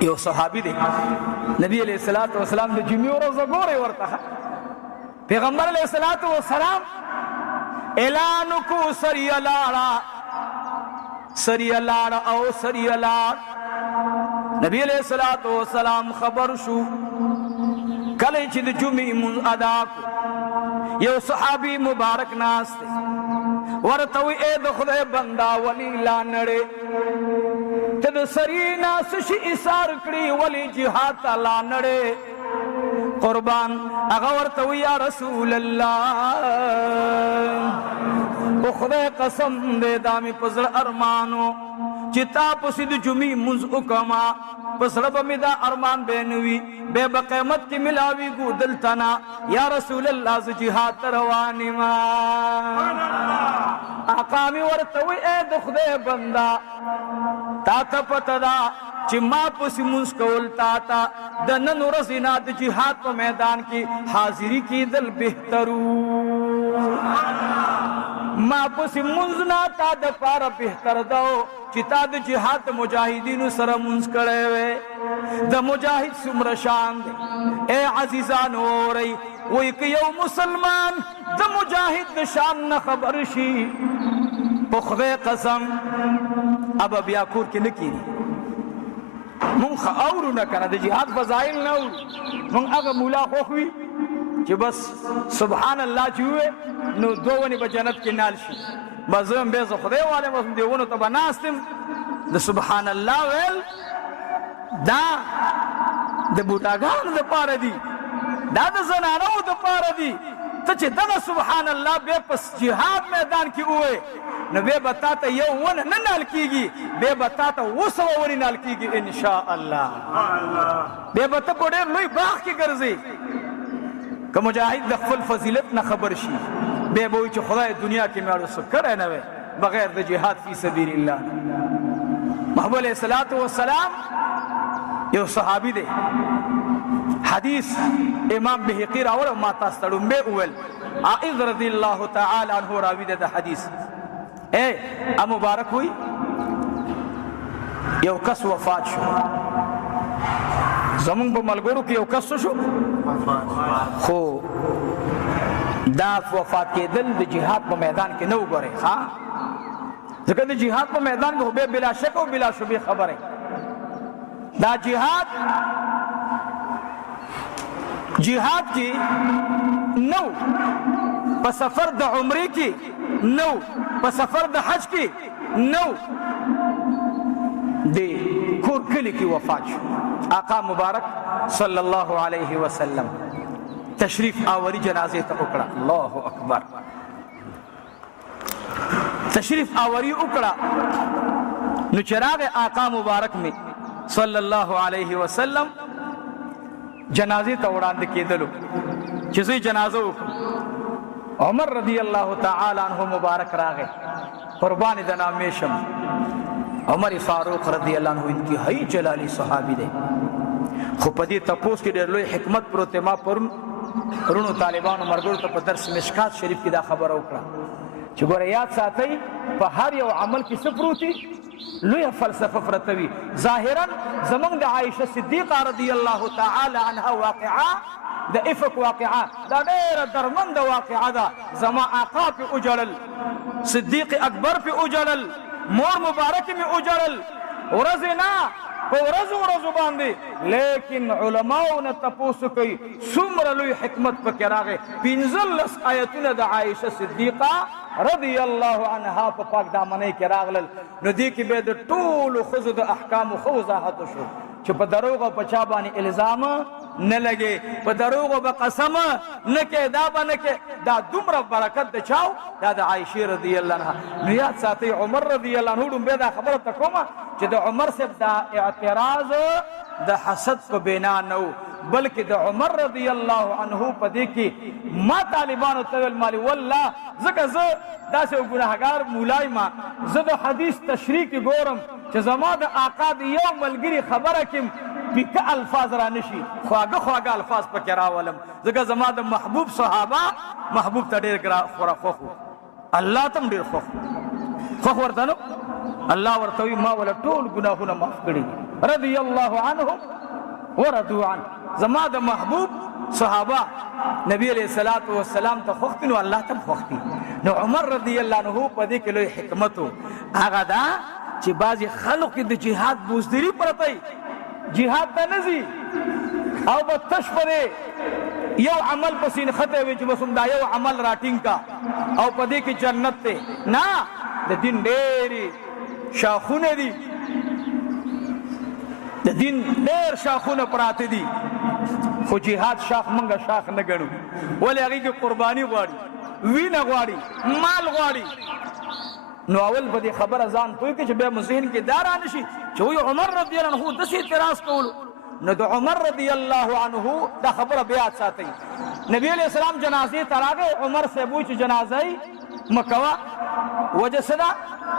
یو صحابي دی نبی علیہ الصلوۃ والسلام د جمعې ورځ ګوري ورته پیغمبر علیہ الصلوۃ والسلام اعلان کو سریه لاړه او سریه لاړ نبی علیہ الصلوۃ والسلام خبر شو کله چې د جمعې مونږ ادا کو یو صحابي مبارک ناس دی ورته وی اے د خدای بندا ولی لا نړې ته د سری ناس شي ایثار کړی ولی جهاد لا نړې قربان هغه ورته وی یا رسول الله او خدای قسم دې دامي پزړ ارمانو چې تا پسې د جمعې مونږ وکما پسړه به مې دا ارمان بینوي بے بقیمت کی ملاوی گو دلتنا یا رسول اللہ ز جہاد روانی ما آقامی ورتوی اے دخدے بندہ تا تا پتا دا چی ما پسی منس کول تا تا دنن رزینا دا جہاد پا میدان کی حاضری کی دل بہترو ما پسی منزنا تا دا پارا بہتر دو چی تا دا جہاد مجاہدین سر منز کرے وے دا مجاہد سمر شان دے اے عزیزان ہو رئی وہ ایک یو مسلمان دا مجاہد شان نہ خبر شی پخوے قسم اب بیا کور کی نکی من خاورو نکنا دا جہاد فضائل نہ ہو من اگا مولا خوخوی کہ بس سبحان اللہ چوئے نو دوونی با جنت کی نال شی بازم بیز خدای والے بس دیونو تبا ناستم دا سبحان اللہ ویل دا د بوټاګانو د پاره دي دا د زنانو د پاره دي ته چې دغه سبحان الله به پس جهاد میدان کې وې نو به بتا ته یو ونه نه نال کیږي به بتا ته وسو ونی نال کیږي ان شاء الله به بتا په ډېر لوی باغ کې ګرځي که مجاهد د خپل فضیلت نه خبر شي به وایي چې خدای دنیا کې مې څه کړی نه وي بغیر د جهاد فی سبیل الله محمد علیہ الصلوۃ والسلام یو صحابی دے حدیث امام بحقی راول ما تاستڑوں بے اول عائذ رضی اللہ تعالی عنہ راوی دے دا حدیث اے مبارک ہوئی یو کس وفات شو زمون با ملگورو کی یو کس شو خو دا وفات کے دل دا جہاد پا میدان کے نو گرے ہاں ذکر دا جہاد پا میدان کے بے بلا شک و بلا شبی خبر ہے دا جہاد کی نو پا سفر دا عمری کی نو پا سفر دا حج کی نو دے کور کلی کی وفات شو آقا مبارک صلی اللہ علیہ وسلم تشریف آوری جنازے تا اکڑا اللہ اکبر تشریف آوری اکڑا نو چراغ آقا مبارک میں صلی اللہ علیہ وسلم جنازے تا اڑاند کے دلو چیزوی جنازو عمر رضی اللہ تعالی عنہ مبارک راغے قربان دنا میشم عمر فاروق رضی اللہ عنہ ان کی ہی جلالی صحابی دے خوپدی تپوس کی دیر لوی حکمت پروتے ما پرونو طالبانو مرگور تا پا درس مشکات شریف کی دا خبر اوکرا چی گو ریاد ساتھی پا ہر یو عمل کی سپروتی لوی فلسفہ فرتوی ظاہراً زمان دا عائشہ صدیقہ رضی اللہ تعالی عنہ واقعہ دا افق واقعہ دا دیر درمند واقعہ دا زمان آقا پی اجلل صدیق اکبر پی اجلل مور مبارک میں اجلل ورزنا ورزو باندے لیکن علماء نے تپوس کئی سمر لوی حکمت پا کراغے پینزل لس آیتون دا عائشہ صدیقہ رضی اللہ عنہا پا پاک دامنے کراغلل ندی کی بید طول خزد احکام خوزاحت شو چو پا دروغ پا چابانی الزام نلگے پا دروغ پا قسم نکے دابا نکے دا دمر برکت دا چاو دا عائشی رضی اللہ عنہ نیاد ساتی عمر رضی اللہ عنہ دن بیدا خبر تکوما چو دا عمر سے دا اعتراض دا حسد کو بینا نو بلکہ دا عمر رضی اللہ عنہ پا دیکھی ما طالبانو طویل مالی واللہ زکا دا سے گناہگار مولائی ما زدو حدیث تشریح کی گورم چو زما دا آقا دا یو ملگری خبرکم پیکا الفاظ رانشی خواگا الفاظ پا کراولم زکا زما دا محبوب صحابہ محبوب تا دیر گرا خورا خوخو اللہ تم دیر خوخو خوخ ورطانو اللہ ورطوی ما والا طول گناہونا معاف کری رضی اللہ عنہم ورضوا عنہ. زما د محبوب صحابہ نبی علیہ الصلوۃ والسلام ته خوښ نو الله ته خوښ دي. نو عمر رضی الله عنه په دې کې لوی حکمت هغه دا چې بعضی خلق د جهاد بوزدری پرته جهاد ته نزي او بتش پرې یو عمل پسین خطه وي چې بس دا یو عمل راټینګ کا او په دې کې جنت ته نه. د دین ډېری شاخونه دي، د دین ډېر شاخونه پراته دي، خو جهاد شاخ منګه شاخ نه ګڼو. ولې هغې کې قرباني غواړي، وینه غواړي، مال غواړي. نو اول په دې خبره ځان پوه کړي چې بیا مو ذهن کې دا رانشي چې وایي عمر رضی الله عنه داسې اعتراض کولو. نو د عمر رضی الله عنه دا خبره بیا ساتئ. نبی علیہ السلام جنازې ته راغی، عمر صاحب وایي چې جنازه یې مه کوه. وجه څه ده؟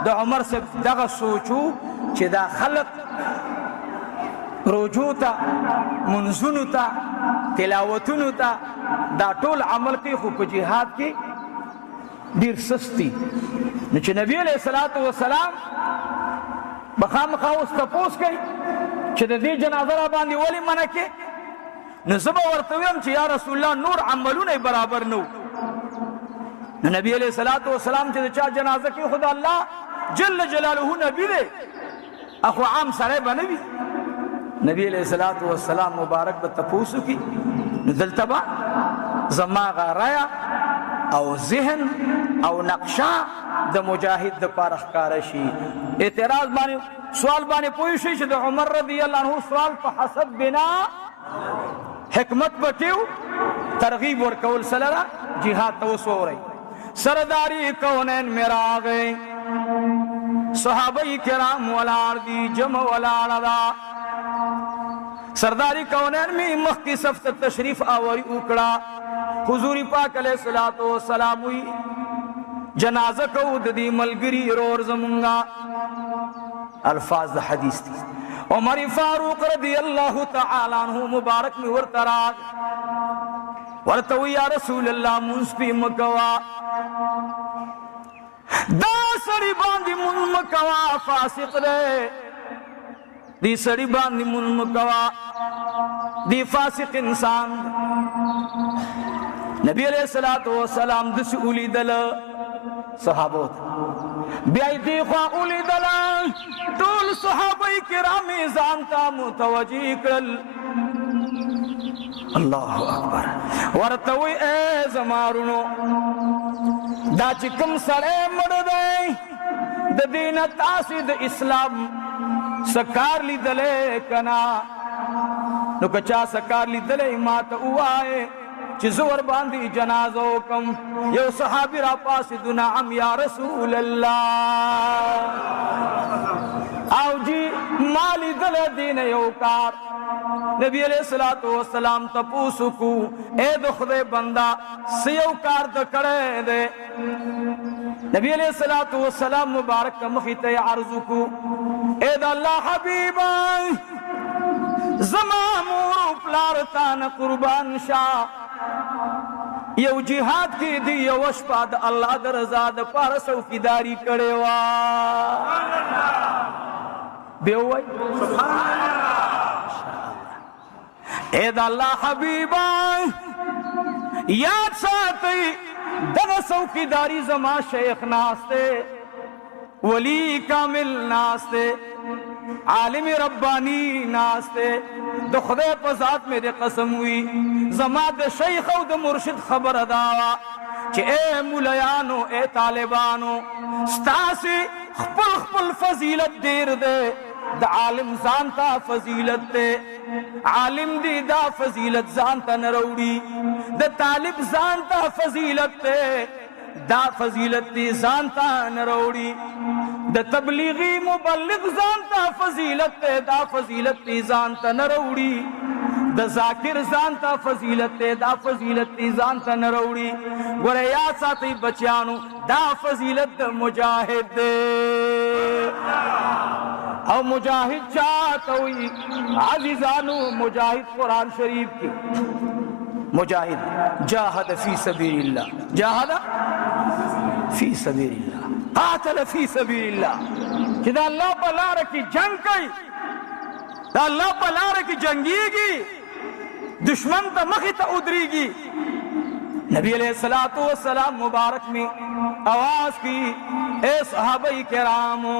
د عمر صاحب دغه سوچو چې دا خلق روجو ته، منځونو ته، تلاوتونو ته دا ټول عمل کوي، خو په جهاد کې ډېر سست دي. نو چې نبی علیہ الصلوۃ والسلام به خامخا اوس تپوس کوي چې د دې جنازه را باندې ولې منع کې، نو زه به ورته ویم چې یا رسول الله نور عملونه برابر نه. نو نبی علیہ الصلوۃ والسلام چې د چا جنازه کې خدا الله جل جلاله نبی دی، اخو عام سړی به نه وي. نبی علیہ الصلوۃ والسلام مبارک به تپوس وکړي. نو دلته به زما غرایا او ذهن او نقشه د مجاهد د پاره ښکاره شي. اعتراض باندې سوال باندې پوه شي چې د عمر رضی الله عنه سوال په حسب بنا حکمت بټیو ترغیب ورکول سره جهاد ته وسوري. سرداری کونین میرا گئے صحابہ کرام ولاړ دی جمع ولاړ دا. سرداری کونین میں مخی صفت تشریف آوری اکڑا. حضور پاک علیہ الصلوۃ والسلام وی جنازہ کو دی ملگری رور زمونگا. الفاظ دا حدیث دی. عمر فاروق رضی اللہ تعالی عنہ مبارک میں ورتراغ ورتوی یا رسول اللہ منسپی مکوا دا سڑی باندی من مکوا فاسق دے، دی سڑی باندی من مکوا دی فاسق انسان. نبی علیہ الصلوۃ والسلام دس اولی دل صحابوت بیائی دیخوا اولی دل طول صحابہ کرامی زانتا متوجی کرل. اللہ اکبر. ورتوی اے زمارونو دا چکم سڑے مڑ دے د دین تاسی د اسلام سکار لی دلے کنا. نو کچا سکار لی دلے مات اوائے چی زور باندی جنازو کم. یو صحابی را پاسی دو نعم یا رسول اللہ آو جی مالی دل دین یو کار. نبی علیہ الصلوۃ والسلام تپوسو کو اے دخد بندہ سیو کار دکڑے دے. نبی علیہ الصلوۃ والسلام مبارک مخیط عرض کو اے دا اللہ حبیبا زمان مورو پلارتان قربان شاہ یو جہاد کی دی یو اشپاد اللہ در رضا د پار څوکیداری کړي وا. به وای سبحان الله. اے دا اللہ حبیبا یاد ساتي دغه څوکیداری زما شیخ ناستے، ولی کامل ناستے، عالم ربانی ناستے. د خدای په ذات مې د قسم وی زما د شیخ او د مرشد خبر داوا چې اے مولیانو اے طالبانو ستاسي خپل خپل فضیلت ډیر ده. د عالم ځانتا فضیلت ده، عالم دی دا فضیلت ځانتا نروړي. د طالب ځانتا فضیلت ده، دا فضیلت دی ځانتا نروړي. د تبلیغی مبلغ ځانتا فضیلت ده، دا فضیلت دی ځانتا نروړي. د ذاکر ځانتا فضیلت ده، دا فضیلت دی ځانتا نروړي. ګوره یاد ساتئ بچیانو دا فضیلت د مجاهد ده. او مجاہد چاہتا ہوئی عزیزانو مجاہد قرآن شریف کی مجاہد جاہد فی سبیل اللہ، جاہد فی سبیل اللہ، قاتل فی سبیل اللہ. کہ دا اللہ پلار کی جنگ کئی دا اللہ پا لار کی جنگیگی دشمن تا مخی تا ادریگی. نبی علیہ السلام مبارک میں آواز کی اے صحابہ کرامو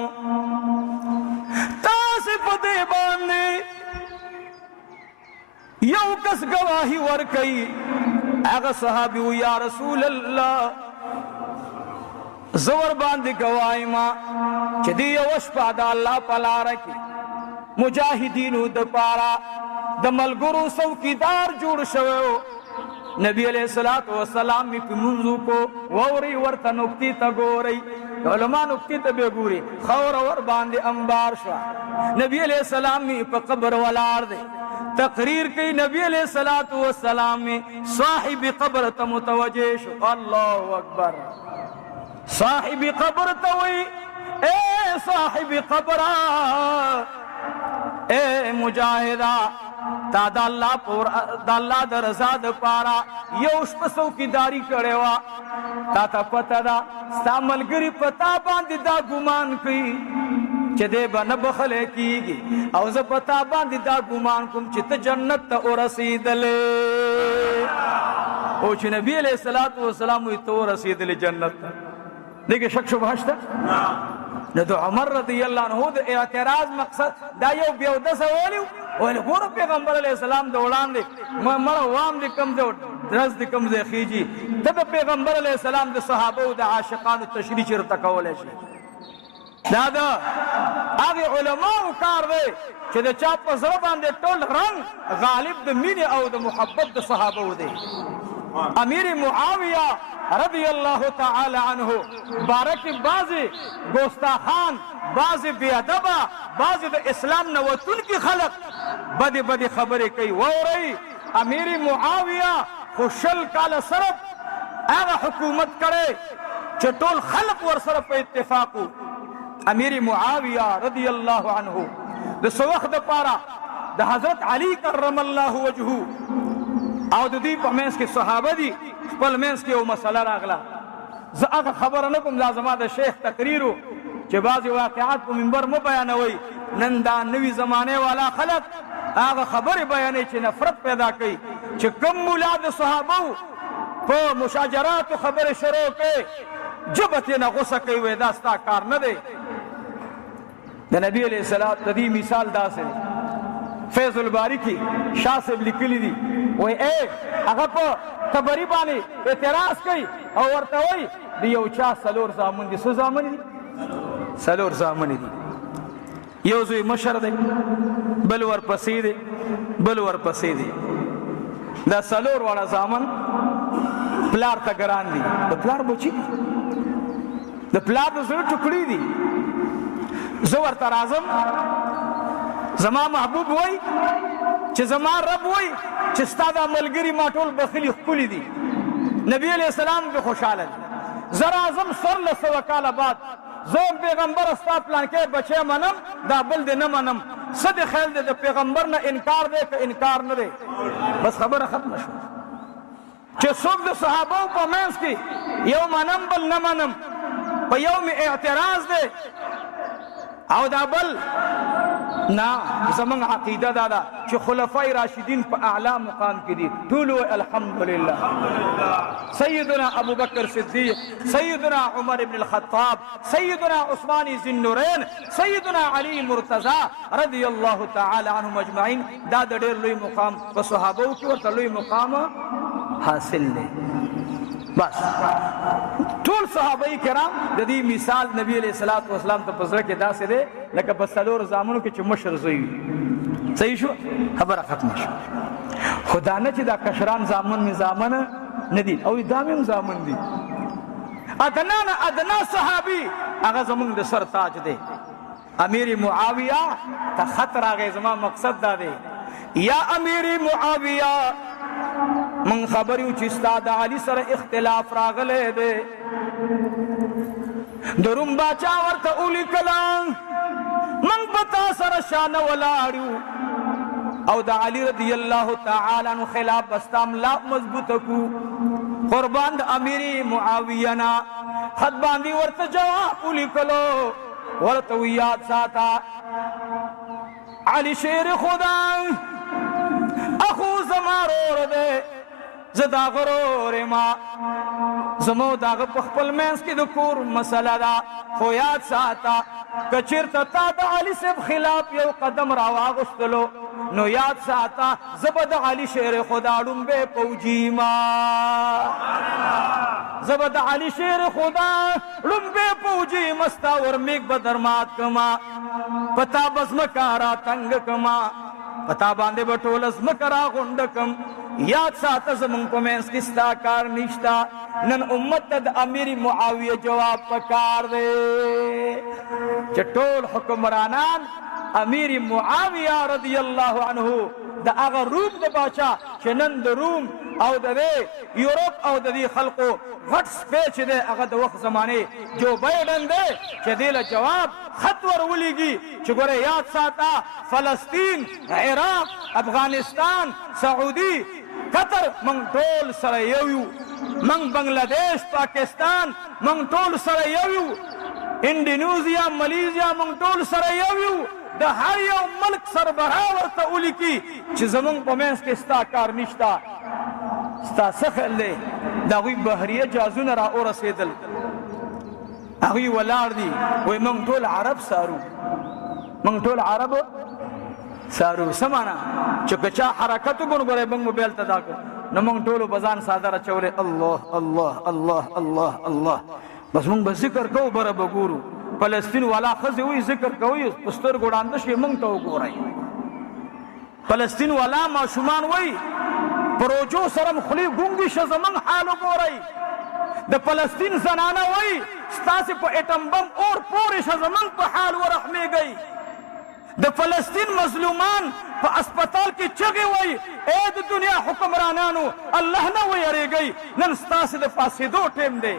تاسف دے باندے یو کس گواہی ورکی. اگا صحابیو یا رسول اللہ زور باندے گواہی ما چدی یوش پادا اللہ پلا رکی مجاہدینو دپارا دملگرو سوکیدار جوڑ شوئو. نبی علیہ السلام می پی منزو کو ووری ورطا نکتی تا گوری علماء نکتی تا بے گوری خور ور باندے انبار شوا. نبی علیہ السلام می پا قبر والار دے تقریر کی. نبی علیہ السلام میں صاحب قبر تا متوجہ شو. اللہ اکبر. صاحب قبر توئی اے صاحب قبر اے مجاہدہ تا دا اللہ دا رضا دا پارا یوش پسو کی داری کرے وا. تا تا پتا دا ستا ملگری پتا باندی دا گمان کی چه دے با نبخلے کیگی او زا پتا باندی دا گمان کم چه تا جنت تا رسید لے. او چه نبی علیہ السلام وی تو رسید لے جنت تا. دیکھے شک شبہش تا ندو عمر رضی اللہ عنہ دا اعتراض مقصد دا یو بیودس والیو ویلی گورو پیغمبر علیہ السلام دوڑان دے مرا وام دے کم دے درز دے کم دے خیجی تب پیغمبر علیہ السلام دے صحابہ دا عاشقان تشریح چر تکولے شی. دادا آگے علماء کار دے چھ دے چاپ زربان دے ٹول رنگ غالب دے مین او دے محبت دے صحابہ دے. امیر معاویہ رضی اللہ تعالی عنہ بارک بازی گوستاخان بازی بیادبا بازی دا اسلام نوتن کی خلق بدی بدی خبری کئی وورئی. امیر معاویہ خوشل کال سرب اگا حکومت کرے چطول خلق ور سرب پہ اتفاقو. امیر معاویہ رضی اللہ عنہ دا سوخ دا پارا دا حضرت علی کرم اللہ وجہو او دی پا مینس کے صحابہ دی پل مینس کے او مسئلہ راغلا. اگا خبر نکم لازمہ دا شیخ تقریرو چه بعضی واقعات پا منبر مو بیانوئی نندا نوی زمانے والا خلق آگا خبر بیانے چه نفرت پیدا کئی چه کم مولاد صحابو پا مشاجرات و خبر شروع کے جبتی نا غصہ کئی وی داستا کار ندے. دا نبی علیہ السلام دی مثال دا سے فیض الباری کی شاہ سے لکلی دی وی اے اگر پا تبری بانی اعتراض کئی او ورطوئی دی یو چاہ سلور زامن دی. سو زامن دی سلور زامن دی. یو زوی مشر دی بلور پسی دی بلور پسی دی. دا سلور والا زامن پلار تا گران دی. دا پلار بچی دی دا پلار دا زوی ٹکڑی دی. زور ترازم زما محبوب وی چه زما رب وی چه ستا دا ملگری ما ټول بخلی خکولی دی. نبی علیہ السلام بے خوشحال دی. زرازم سر لسو کال بعد زوم پیغمبر استا پلان کے بچے منم دا بل دے نمنم صد خیل دے دا پیغمبر نا انکار دے کہ انکار نہ دے. بس خبر ختم شو چه سوک دا صحابہ پا مینس کی یو منم بل نمنم پا یوم اعتراض دے او دا بل نا زمان عقیدہ دادا چه خلفاء راشدین پا اعلی مقام کی دی طولو الحمدللہ. سیدنا ابو بکر صدیق سیدنا عمر بن الخطاب سیدنا عثمان ذی النورین سیدنا علی مرتضی رضی اللہ تعالی عنہم اجمعین دادا دیر لوی مقام پا صحابہ کی ورطا لوی مقام حاصل لے. بس طول صحابہ کرام جدی مثال نبی علیہ السلام تا پزر کے دا سے دے لکہ بسالور زامنوں کے چھ مشر زوئی. صحیح شو خبر ختم شو. خدا نا چھ دا کشران زامن میں زامن ندی او دامن زامن دی. ادنا صحابی اگا زمان دا سر تاج دے. امیر معاویہ تا خطر آگئے زمان مقصد دا دے یا امیر معاویہ من خبریو چستا دا علی سر اختلاف راغلے دے. درم باچا ورطا اولی کلان من پتا سر شان ولاریو او دا علی رضی اللہ تعالی عنہ خلاف بستام لا مضبوط کو قربان دا امیری معاوینا خط باندی ورطا جواب اولی کلو ورطا ویاد ساتا علی شیر خدا اخو زمارور دے زدا غرور ما زمو داغ پخپل مینس کی دکور مسئلہ دا خو یاد ساتا کچرتا تا دا علی سب خلاف یو قدم راواغستلو نو یاد ساتا زبد علی شیر خدا ڈنبے پوجی ما زبد علی شیر خدا ڈنبے پوجی مستا ورمیک بدرمات کما پتا بزمکارا تنگ کما پتا باندے بٹول ازمکرا غنڈکم یاد ساتا زمون کو مینس کستا کار نشتا نن امت تد امیر معاویہ جواب پکار دے چٹول حکمرانان امیر معاویہ رضی اللہ عنہ دا اغا روم دا باچا چنن دا روم او دا دے یوروپ او دا دی خلقو غٹ سپیچ دے اغا دا وقت زمانے جو بائیڈن دے چھ دیل جواب خط ورولی گی چھ گورے یاد ساتا فلسطین عراق افغانستان سعودی قطر منگ ٹول سر یویو منگ بنگلہ دیش پاکستان منگ ٹول سر یویو انڈونیزیا ملیزیا منگ ٹول سر یویو دا ہر یو ملک سر برابر تا اولی کی چھ زمان پمینس کے ستا کار نشتا ستا سخل دے دا غوی بحریہ جازون را او رسیدل اغوی ولار دی وی منگ ٹول عرب سارو منگ ٹول عرب سارو سمانا چکچا حرکتو گن گرے بنگ موبیل تداکر نمانگ ٹولو بزان سادر چولے اللہ اللہ اللہ اللہ اللہ بس منگ بس ذکر کو برا بگورو فلسطین والا خزی ہوئی ذکر کوئی پستر گوڑاندش یہ منگ تو گو رہی فلسطین والا معشومان ہوئی پروجو سرم خلی گونگی شزمنگ حالو گو رہی دا فلسطین زنانا ہوئی ستاسی پا ایٹم بم اور پوری شزمنگ پا حال و رحمی گئی دا فلسطین مظلومان پا اسپتال کی چگی ہوئی اید دنیا حکمرانانو اللہ نہ ہوئی ارے گئی نن ستاسی دا فاسی دو ٹیم دے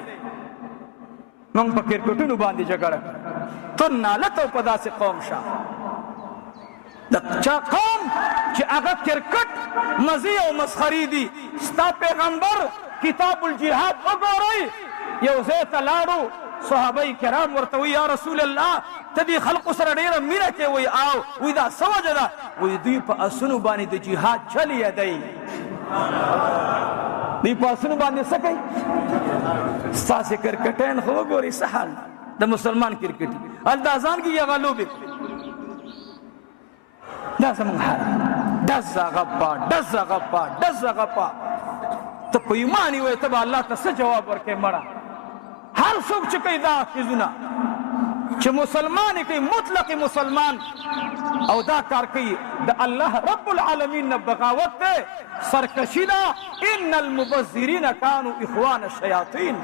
منگ پا کرکٹونو باندی جگڑک تو نالتو پدا سے قوم شاہ چا قوم چی اگا کرکٹ مزی و مسخری دی ستا پیغمبر کتاب الجہاد اگو رئی یو زیتا لارو صحابہ کرام ورتوی یا رسول اللہ تدی خلق سر دیر میرا کے وی آو وی دا سوجہ دا وی دوی پا اسنو بانی دا جہاد چلی دی دی پا اسنو بانی سکی ساسی کرکٹین خو گوری سحال دا مسلمان کرکٹی الدازان کی یہ غلو بک دا سمنگ حال دزا غپا دزا غپا دزا غپا تو پا ایمانی ہوئے تبا اللہ تا سے جواب ورکے مرا ہر سوک چکے دا کیزونا چھ مسلمانی کئی مطلق مسلمان او دا کار کئی دا اللہ رب العالمین نے بغاوت دے سرکشیدہ ان المبذرین کانو اخوان الشیاطین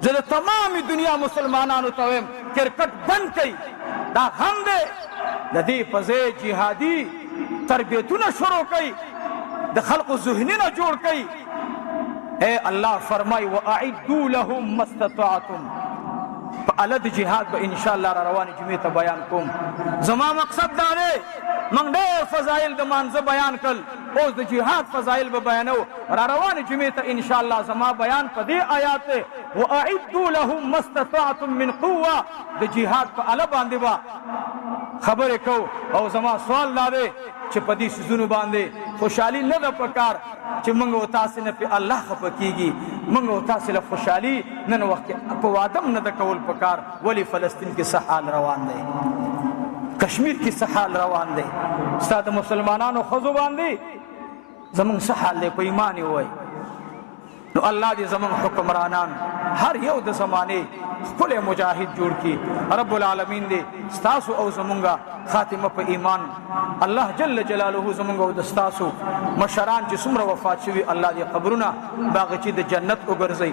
جد تمامی دنیا مسلمانانو تویم کرکٹ بند کئی دا غم دے دا دی پزے جہادی تربیتونا شروع کئی دا خلق ذہنینا جوڑ کئی اے اللہ فرمائی وَأَعِدُّوا لَهُمْ مَسْتَطَعْتُمْ فَأَلَدْ جہاد با انشاءاللہ روانی جمعیت بیان کم زمان مقصد دانے منگ دیر فضائل دمان ز بیان کل اوز دا جہاد فضائل با بیانو روانی جمعیت انشاءاللہ زمان بیان پا دی آیات وَأَعِدُّوا لَهُمْ مَسْتَطَعْتُمْ مِنْ قُوَّةِ دا جہاد پا علا باندے با خبر کو او زمان سوال دادے چھ پدی سزونو باندے خوشحالی ندا پکار چھ منگو تاسن پی اللہ خفا کیگی منگو تاسن خوشحالی نن وقت پا وادم ندا کول پکار ولی فلسطین کی سحال روان دے کشمیر کی سحال روان دے استاد مسلمانانو خضو باندے زمان سحال دے کوئی ایمانی ہوئے نو اللہ دی زمان حکمرانان ہر یو دا زمانے کل مجاہد جوڑ کی رب العالمین دے ستاسو او زمانگا خاتمہ پا ایمان اللہ جل جلالہ زمانگا او دستاسو مشران جی سمر وفات شوی اللہ دی قبرنا باغچی دا جنت اگرزی